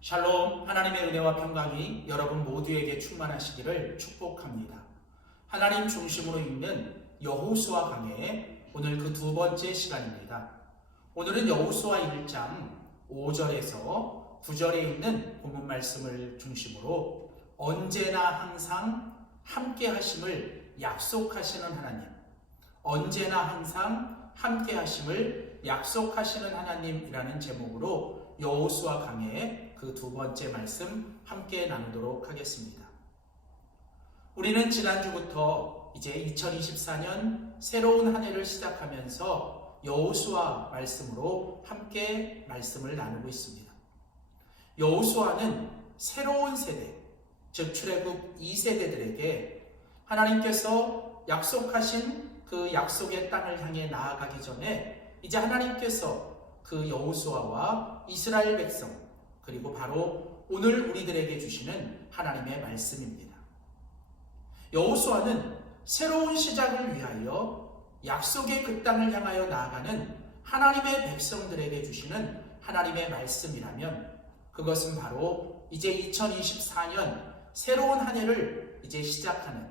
샬롬, 하나님의 은혜와 평강이 여러분 모두에게 충만하시기를 축복합니다. 하나님 중심으로 읽는 여호수아 강해의 오늘 그 두 번째 시간입니다. 오늘은 여호수아 1장 5절에서 9절에 있는 본문 말씀을 중심으로 언제나 항상 함께 하심을 약속하시는 하나님, 언제나 항상 함께 하심을 약속하시는 하나님이라는 제목으로 여호수아 강해의 그 두 번째 말씀 함께 나누도록 하겠습니다. 우리는 지난주부터 이제 2024년 새로운 한 해를 시작하면서 여호수아 말씀으로 함께 말씀을 나누고 있습니다. 여호수아는 새로운 세대, 즉 출애굽 2세대들에게 하나님께서 약속하신 그 약속의 땅을 향해 나아가기 전에 이제 하나님께서 그 여호수아와 이스라엘 백성 그리고 바로 오늘 우리들에게 주시는 하나님의 말씀입니다. 여호수아는 새로운 시작을 위하여 약속의 그 땅을 향하여 나아가는 하나님의 백성들에게 주시는 하나님의 말씀이라면 그것은 바로 이제 2024년 새로운 한 해를 이제 시작하는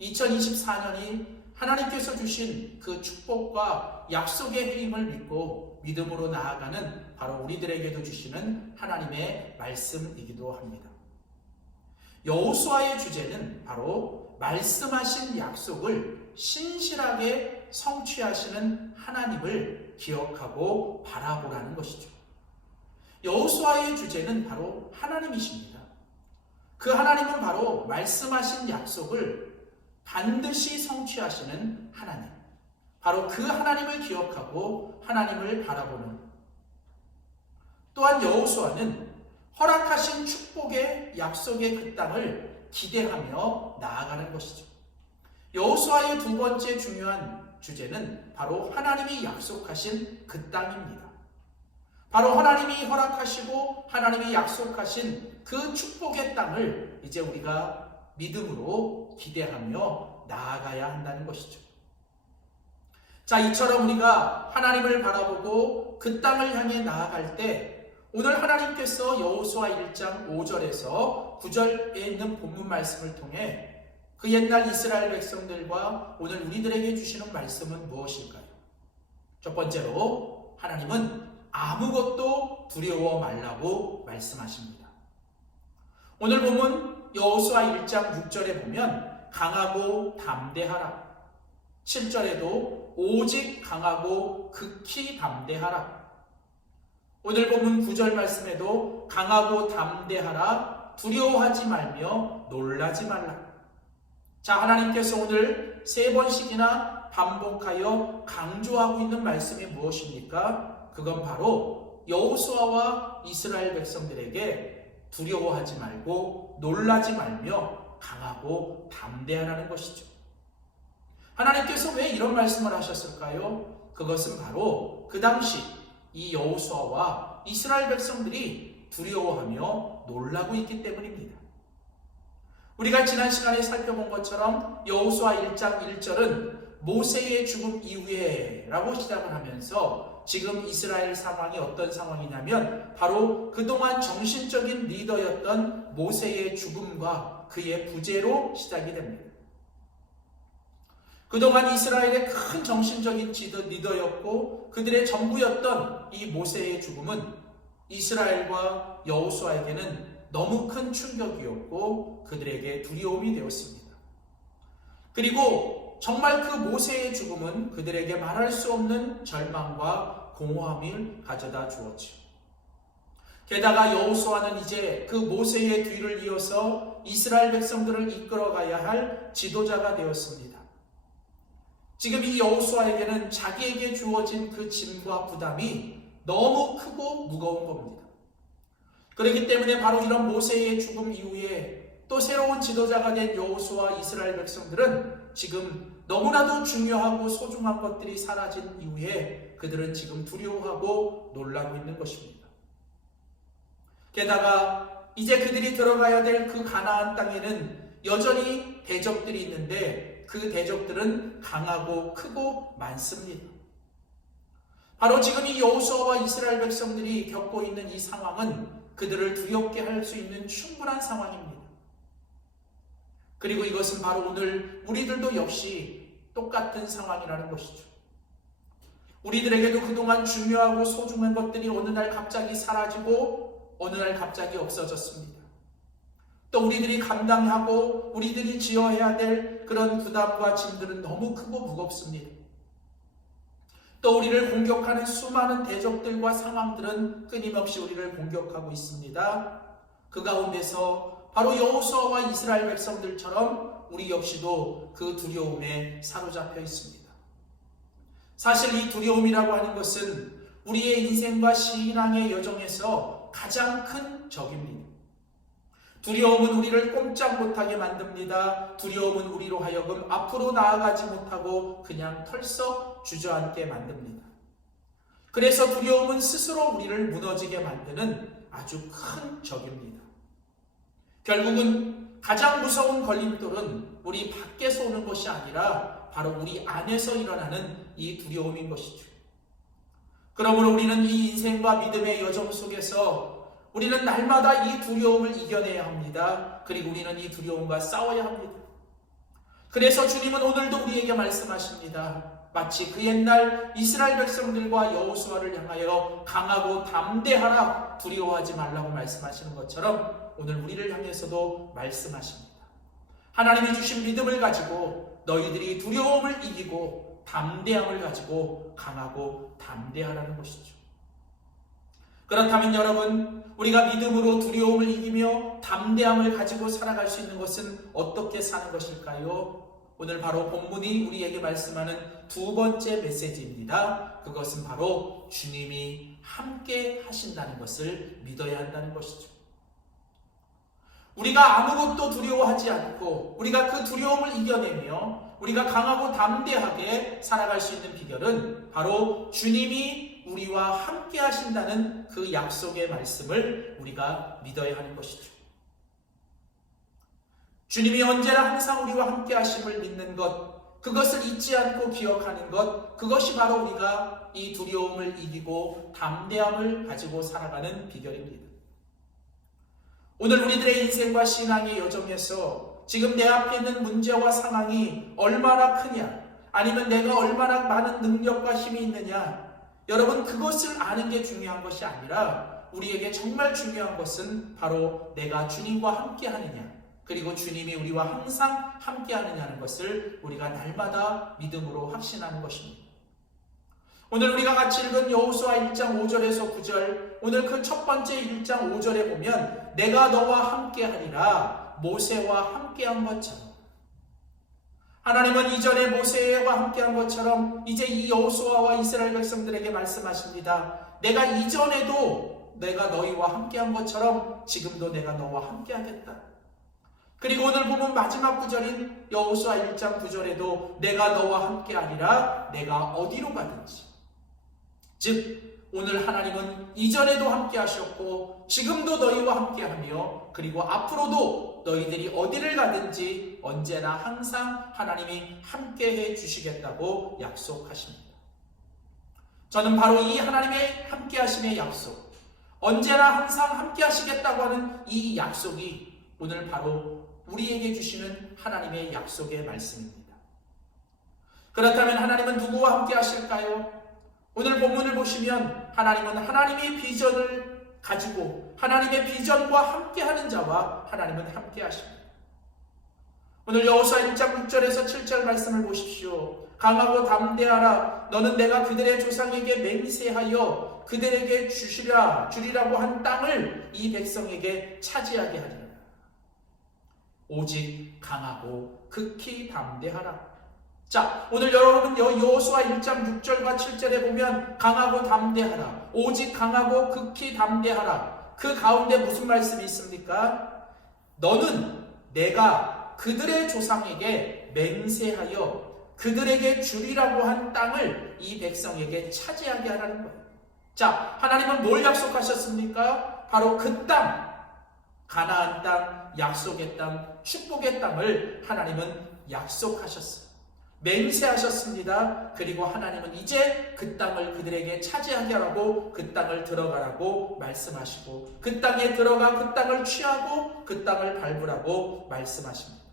2024년이 하나님께서 주신 그 축복과 약속의 해임을 믿고 믿음으로 나아가는 바로 우리들에게도 주시는 하나님의 말씀이기도 합니다. 여호수아의 주제는 바로 말씀하신 약속을 신실하게 성취하시는 하나님을 기억하고 바라보라는 것이죠. 여호수아의 주제는 바로 하나님이십니다. 그 하나님은 바로 말씀하신 약속을 반드시 성취하시는 하나님, 바로 그 하나님을 기억하고 하나님을 바라보는, 또한 여호수아는 허락하신 축복의 약속의 그 땅을 기대하며 나아가는 것이죠. 여호수아의 두 번째 중요한 주제는 바로 하나님이 약속하신 그 땅입니다. 바로 하나님이 허락하시고 하나님이 약속하신 그 축복의 땅을 이제 우리가 믿음으로 기대하며 나아가야 한다는 것이죠. 자, 이처럼 우리가 하나님을 바라보고 그 땅을 향해 나아갈 때 오늘 하나님께서 여호수아 1장 5절에서 9절에 있는 본문 말씀을 통해 그 옛날 이스라엘 백성들과 오늘 우리들에게 주시는 말씀은 무엇일까요? 첫 번째로 하나님은 아무것도 두려워 말라고 말씀하십니다. 오늘 보면 여호수아 1장 6절에 보면 강하고 담대하라, 7절에도 오직 강하고 극히 담대하라, 오늘 본문 9절 말씀에도 강하고 담대하라, 두려워하지 말며 놀라지 말라. 자, 하나님께서 오늘 세 번씩이나 반복하여 강조하고 있는 말씀이 무엇입니까? 그건 바로 여호수아와 이스라엘 백성들에게 두려워하지 말고 놀라지 말며 강하고 담대하라는 것이죠. 하나님께서 왜 이런 말씀을 하셨을까요? 그것은 바로 그 당시 이 여호수아와 이스라엘 백성들이 두려워하며 놀라고 있기 때문입니다. 우리가 지난 시간에 살펴본 것처럼 여호수아 1장 1절은 모세의 죽음 이후에 라고 시작을 하면서 지금 이스라엘 상황이 어떤 상황이냐면 바로 그동안 정신적인 리더였던 모세의 죽음과 그의 부재로 시작이 됩니다. 그동안 이스라엘의 큰 정신적인 리더였고 그들의 전부였던 이 모세의 죽음은 이스라엘과 여호수아에게는 너무 큰 충격이었고 그들에게 두려움이 되었습니다. 그리고 정말 그 모세의 죽음은 그들에게 말할 수 없는 절망과 공허함을 가져다 주었죠. 게다가 여호수아는 이제 그 모세의 뒤를 이어서 이스라엘 백성들을 이끌어가야 할 지도자가 되었습니다. 지금 이 여호수아에게는 자기에게 주어진 그 짐과 부담이 너무 크고 무거운 겁니다. 그렇기 때문에 바로 이런 모세의 죽음 이후에 또 새로운 지도자가 된 여호수아 이스라엘 백성들은 지금 너무나도 중요하고 소중한 것들이 사라진 이후에 그들은 지금 두려워하고 놀라고 있는 것입니다. 게다가 이제 그들이 들어가야 될 그 가나안 땅에는 여전히 대적들이 있는데 그 대적들은 강하고 크고 많습니다. 바로 지금 이 여호수아와 이스라엘 백성들이 겪고 있는 이 상황은 그들을 두렵게 할 수 있는 충분한 상황입니다. 그리고 이것은 바로 오늘 우리들도 역시 똑같은 상황이라는 것이죠. 우리들에게도 그동안 중요하고 소중한 것들이 어느 날 갑자기 사라지고 어느 날 갑자기 없어졌습니다. 또 우리들이 감당하고 우리들이 지어야 될 그런 부담과 짐들은 너무 크고 무겁습니다. 또 우리를 공격하는 수많은 대적들과 상황들은 끊임없이 우리를 공격하고 있습니다. 그 가운데서 바로 여호수아와 이스라엘 백성들처럼 우리 역시도 그 두려움에 사로잡혀 있습니다. 사실 이 두려움이라고 하는 것은 우리의 인생과 신앙의 여정에서 가장 큰 적입니다. 두려움은 우리를 꼼짝 못하게 만듭니다. 두려움은 우리로 하여금 앞으로 나아가지 못하고 그냥 털썩 주저앉게 만듭니다. 그래서 두려움은 스스로 우리를 무너지게 만드는 아주 큰 적입니다. 결국은 가장 무서운 걸림돌은 우리 밖에서 오는 것이 아니라 바로 우리 안에서 일어나는 이 두려움인 것이죠. 그러므로 우리는 이 인생과 믿음의 여정 속에서 우리는 날마다 이 두려움을 이겨내야 합니다. 그리고 우리는 이 두려움과 싸워야 합니다. 그래서 주님은 오늘도 우리에게 말씀하십니다. 마치 그 옛날 이스라엘 백성들과 여호수아를 향하여 강하고 담대하라, 두려워하지 말라고 말씀하시는 것처럼 오늘 우리를 향해서도 말씀하십니다. 하나님이 주신 믿음을 가지고 너희들이 두려움을 이기고 담대함을 가지고 강하고 담대하라는 것이죠. 그렇다면 여러분, 우리가 믿음으로 두려움을 이기며 담대함을 가지고 살아갈 수 있는 것은 어떻게 사는 것일까요? 오늘 바로 본문이 우리에게 말씀하는 두 번째 메시지입니다. 그것은 바로 주님이 함께 하신다는 것을 믿어야 한다는 것이죠. 우리가 아무것도 두려워하지 않고 우리가 그 두려움을 이겨내며 우리가 강하고 담대하게 살아갈 수 있는 비결은 바로 주님이 우리와 함께 하신다는 그 약속의 말씀을 우리가 믿어야 하는 것이죠. 주님이 언제나 항상 우리와 함께 하심을 믿는 것, 그것을 잊지 않고 기억하는 것, 그것이 바로 우리가 이 두려움을 이기고 담대함을 가지고 살아가는 비결입니다. 오늘 우리들의 인생과 신앙의 여정에서 지금 내 앞에 있는 문제와 상황이 얼마나 크냐, 아니면 내가 얼마나 많은 능력과 힘이 있느냐, 여러분, 그것을 아는 게 중요한 것이 아니라 우리에게 정말 중요한 것은 바로 내가 주님과 함께 하느냐, 그리고 주님이 우리와 항상 함께 하느냐는 것을 우리가 날마다 믿음으로 확신하는 것입니다. 오늘 우리가 같이 읽은 여호수아 1장 5절에서 9절, 오늘 그 첫 번째 1장 5절에 보면 내가 너와 함께 하리라, 모세와 함께한 것처럼, 하나님은 이전에 모세와 함께한 것처럼 이제 이 여호수아와 이스라엘 백성들에게 말씀하십니다. 내가 이전에도 내가 너희와 함께한 것처럼 지금도 내가 너와 함께하겠다. 그리고 오늘 보면 마지막 구절인 여호수아 1장 9절에도 내가 너와 함께하리라, 내가 어디로 가든지. 즉 오늘 하나님은 이전에도 함께 하셨고 지금도 너희와 함께하며 그리고 앞으로도 너희들이 어디를 가든지 언제나 항상 하나님이 함께해 주시겠다고 약속하십니다. 저는 바로 이 하나님의 함께하심의 약속, 언제나 항상 함께하시겠다고 하는 이 약속이 오늘 바로 우리에게 주시는 하나님의 약속의 말씀입니다. 그렇다면 하나님은 누구와 함께 하실까요? 오늘 본문을 보시면 하나님은 하나님의 비전을 가지고 하나님의 비전과 함께하는 자와 하나님은 함께 하십니다. 오늘 여호수아 1장 6절에서 7절 말씀을 보십시오. 강하고 담대하라, 너는 내가 그들의 조상에게 맹세하여 그들에게 주리라고 한 땅을 이 백성에게 차지하게 하리라. 오직 강하고 극히 담대하라. 자, 오늘 여러분 여호수아 1장 6절과 7절에 보면 강하고 담대하라, 오직 강하고 극히 담대하라, 그 가운데 무슨 말씀이 있습니까? 너는 내가 그들의 조상에게 맹세하여 그들에게 주리라고 한 땅을 이 백성에게 차지하게 하라는 거예요. 자, 하나님은 뭘 약속하셨습니까? 바로 그 땅, 가나안 땅, 약속의 땅, 축복의 땅을 하나님은 약속하셨어요. 맹세하셨습니다. 그리고 하나님은 이제 그 땅을 그들에게 차지하게 하라고 그 땅을 들어가라고 말씀하시고 그 땅에 들어가 그 땅을 취하고 그 땅을 밟으라고 말씀하십니다.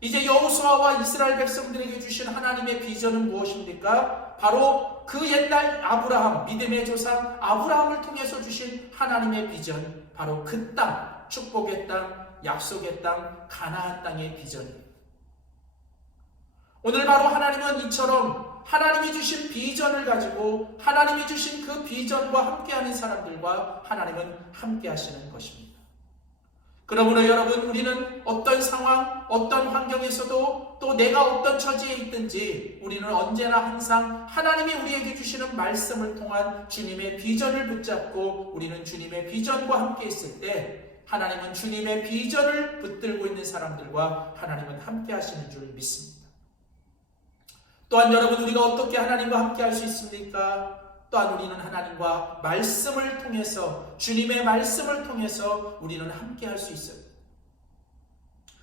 이제 여호수아와 이스라엘 백성들에게 주신 하나님의 비전은 무엇입니까? 바로 그 옛날 아브라함, 믿음의 조상 아브라함을 통해서 주신 하나님의 비전, 바로 그 땅, 축복의 땅, 약속의 땅, 가나안 땅의 비전입니다. 오늘 바로 하나님은 이처럼 하나님이 주신 비전을 가지고 하나님이 주신 그 비전과 함께하는 사람들과 하나님은 함께 하시는 것입니다. 그러므로 여러분, 우리는 어떤 상황, 어떤 환경에서도 또 내가 어떤 처지에 있든지 우리는 언제나 항상 하나님이 우리에게 주시는 말씀을 통한 주님의 비전을 붙잡고 우리는 주님의 비전과 함께 있을 때 하나님은 주님의 비전을 붙들고 있는 사람들과 하나님은 함께 하시는 줄 믿습니다. 또한 여러분, 우리가 어떻게 하나님과 함께 할 수 있습니까? 또한 우리는 하나님과 말씀을 통해서, 주님의 말씀을 통해서 우리는 함께 할 수 있어요.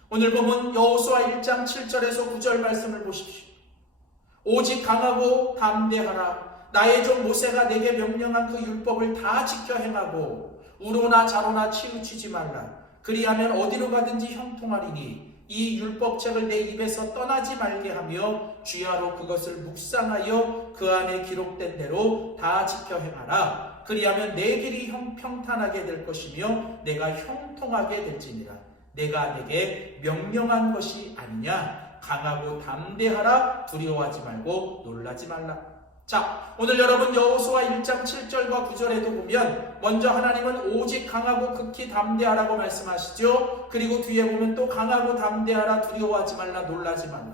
오늘 보면 여호수아 1장 7절에서 9절 말씀을 보십시오. 오직 강하고 담대하라. 나의 종 모세가 내게 명령한 그 율법을 다 지켜 행하고 우로나 자로나 치우치지 말라. 그리하면 어디로 가든지 형통하리니 이 율법책을 내 입에서 떠나지 말게 하며 주야로 그것을 묵상하여 그 안에 기록된 대로 다 지켜 행하라. 그리하면 내 길이 평탄하게 될 것이며 내가 형통하게 될지니라. 내가 내게 명령한 것이 아니냐. 강하고 담대하라. 두려워하지 말고 놀라지 말라. 자, 오늘 여러분 여호수아 1장 7절과 9절에도 보면 먼저 하나님은 오직 강하고 극히 담대하라고 말씀하시죠. 그리고 뒤에 보면 또 강하고 담대하라. 두려워하지 말라. 놀라지 말라.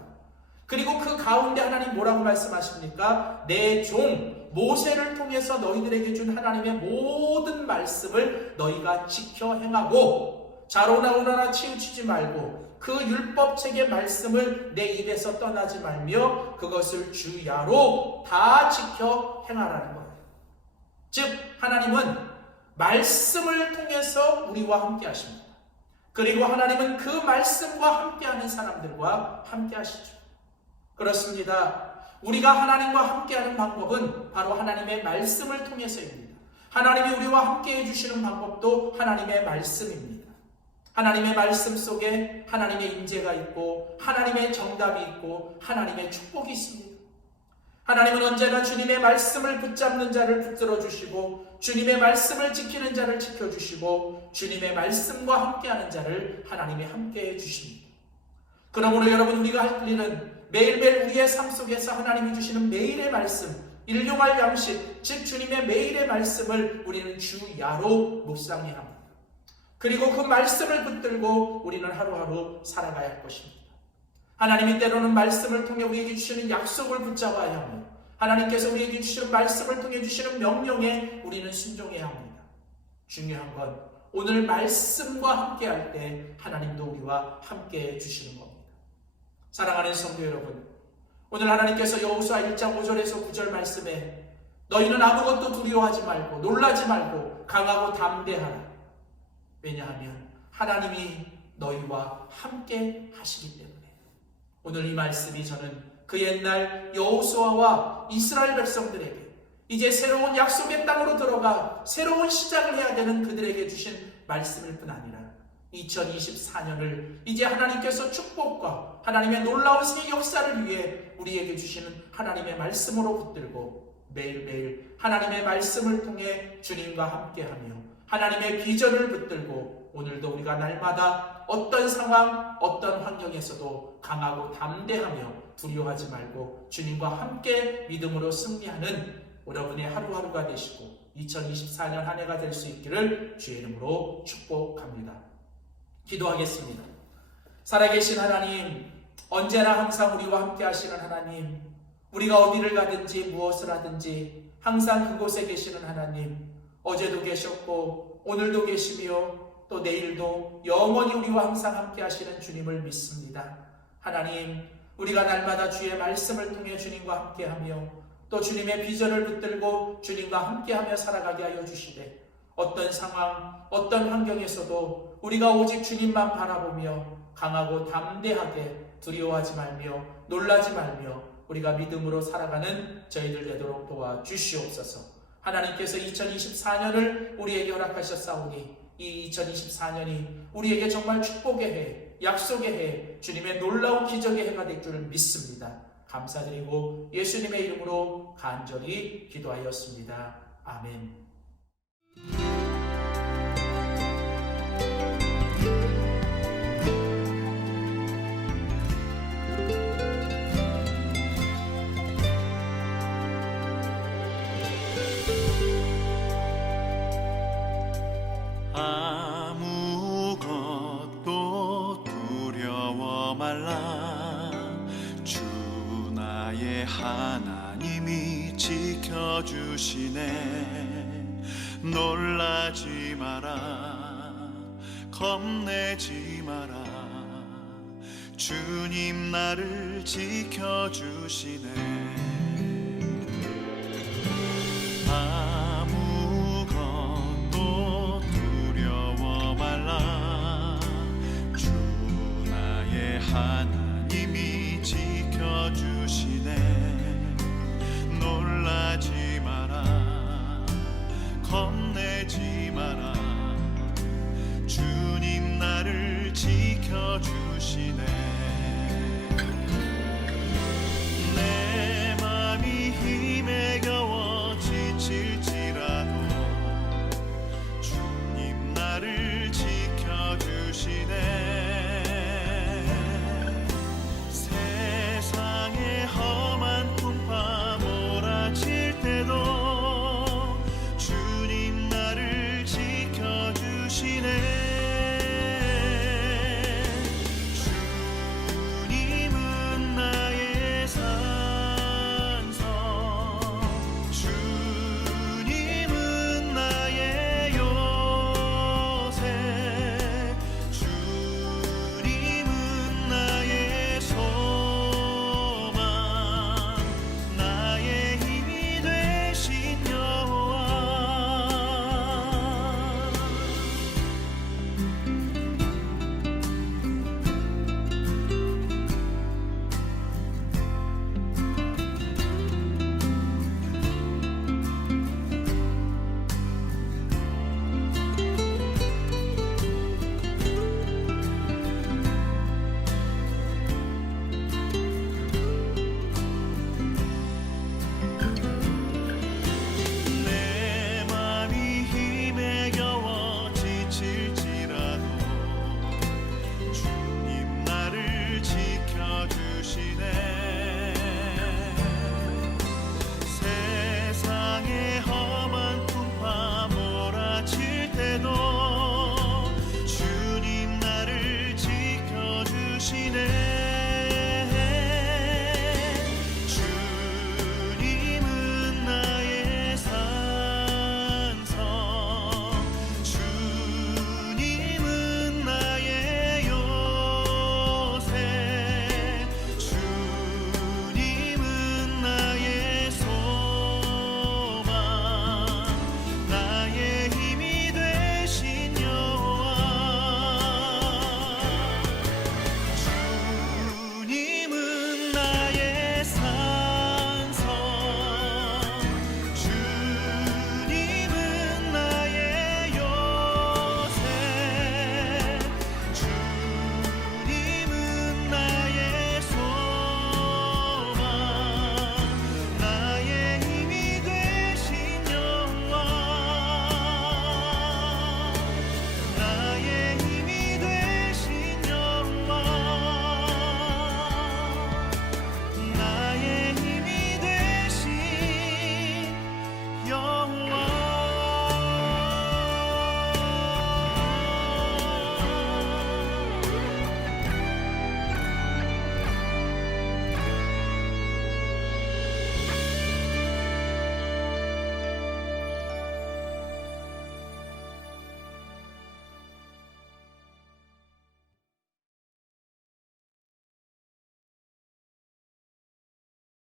그리고 그 가운데 하나님 뭐라고 말씀하십니까? 내 종 모세를 통해서 너희들에게 준 하나님의 모든 말씀을 너희가 지켜 행하고 자로나 우로나 치우치지 말고 그 율법책의 말씀을 내 입에서 떠나지 말며 그것을 주야로 다 지켜 행하라는 거예요. 즉 하나님은 말씀을 통해서 우리와 함께 하십니다. 그리고 하나님은 그 말씀과 함께하는 사람들과 함께 하시죠. 그렇습니다. 우리가 하나님과 함께하는 방법은 바로 하나님의 말씀을 통해서입니다. 하나님이 우리와 함께 해주시는 방법도 하나님의 말씀입니다. 하나님의 말씀 속에 하나님의 임재가 있고 하나님의 정답이 있고 하나님의 축복이 있습니다. 하나님은 언제나 주님의 말씀을 붙잡는 자를 붙들어 주시고 주님의 말씀을 지키는 자를 지켜주시고 주님의 말씀과 함께하는 자를 하나님이 함께해 주십니다. 그러므로 여러분, 우리가 할 일은 매일매일 우리의 삶 속에서 하나님이 주시는 매일의 말씀, 일용할 양식, 즉 주님의 매일의 말씀을 우리는 주야로 묵상해야 합니다. 그리고 그 말씀을 붙들고 우리는 하루하루 살아가야 할 것입니다. 하나님이 때로는 말씀을 통해 우리에게 주시는 약속을 붙잡아야 하며 하나님께서 우리에게 주시는 말씀을 통해 주시는 명령에 우리는 순종해야 합니다. 중요한 건 오늘 말씀과 함께 할 때 하나님도 우리와 함께 해주시는 겁니다. 사랑하는 성도 여러분, 오늘 하나님께서 여호수아 1장 5절에서 9절 말씀에 너희는 아무것도 두려워하지 말고 놀라지 말고 강하고 담대하라. 왜냐하면 하나님이 너희와 함께 하시기 때문에. 오늘 이 말씀이 저는 그 옛날 여호수아와 이스라엘 백성들에게 이제 새로운 약속의 땅으로 들어가 새로운 시작을 해야 되는 그들에게 주신 말씀일 뿐 아니라 2024년을 이제 하나님께서 축복과 하나님의 놀라운 새 역사를 위해 우리에게 주시는 하나님의 말씀으로 붙들고 매일매일 하나님의 말씀을 통해 주님과 함께하며 하나님의 비전을 붙들고 오늘도 우리가 날마다 어떤 상황, 어떤 환경에서도 강하고 담대하며 두려워하지 말고 주님과 함께 믿음으로 승리하는 여러분의 하루하루가 되시고 2024년 한 해가 될 수 있기를 주의 이름으로 축복합니다. 기도하겠습니다. 살아계신 하나님, 언제나 항상 우리와 함께 하시는 하나님, 우리가 어디를 가든지 무엇을 하든지 항상 그곳에 계시는 하나님, 어제도 계셨고 오늘도 계시며 또 내일도 영원히 우리와 항상 함께 하시는 주님을 믿습니다. 하나님, 우리가 날마다 주의 말씀을 통해 주님과 함께하며 또 주님의 비전을 붙들고 주님과 함께하며 살아가게 하여 주시되 어떤 상황, 어떤 환경에서도 우리가 오직 주님만 바라보며 강하고 담대하게 두려워하지 말며 놀라지 말며 우리가 믿음으로 살아가는 저희들 되도록 도와주시옵소서. 하나님께서 2024년을 우리에게 허락하셨사오니 이 2024년이 우리에게 정말 축복의 해, 약속의 해, 주님의 놀라운 기적의 해가 될 줄 믿습니다. 감사드리고 예수님의 이름으로 간절히 기도하였습니다. 아멘. 아무것도 두려워 말라. 주 나의 하나님이 지켜주시네. 놀라지 마라, 겁내지 마라. 주님 나를 지켜주시네. 아무것도 두려워 말라. 주 나의 하나님이 지켜주시네. 놀라지 마라, 겁내지 마라. 주님 나를 지켜주시네.